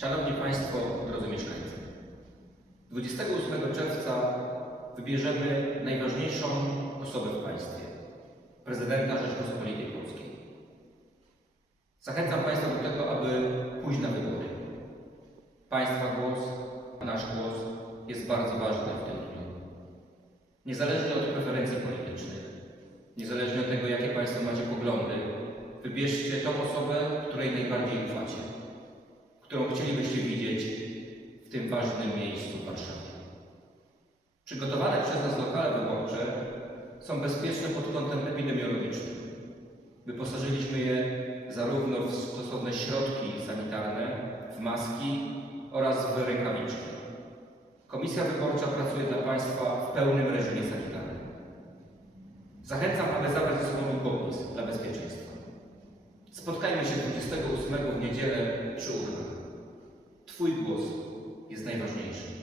Szanowni Państwo, drodzy mieszkańcy, 28 czerwca wybierzemy najważniejszą osobę w państwie prezydenta Rzeczpospolitej Polskiej. Zachęcam Państwa do tego, aby pójść na wybory. Państwa głos, nasz głos jest bardzo ważny w tym dniu. Niezależnie od preferencji politycznych, niezależnie od tego, jakie Państwo macie poglądy, wybierzcie tą osobę, której którą chcielibyście widzieć w tym ważnym miejscu w Warszawie. Przygotowane przez nas lokale wyborcze są bezpieczne pod kątem epidemiologicznym. Wyposażyliśmy je zarówno w stosowne środki sanitarne, w maski oraz w rękawiczki. Komisja wyborcza pracuje dla Państwa w pełnym reżimie sanitarnym. Zachęcam, aby zabrać ze sobą długopis dla bezpieczeństwa. Spotkajmy się 28 w niedzielę przy urnach. Суй Господу із найважнішим.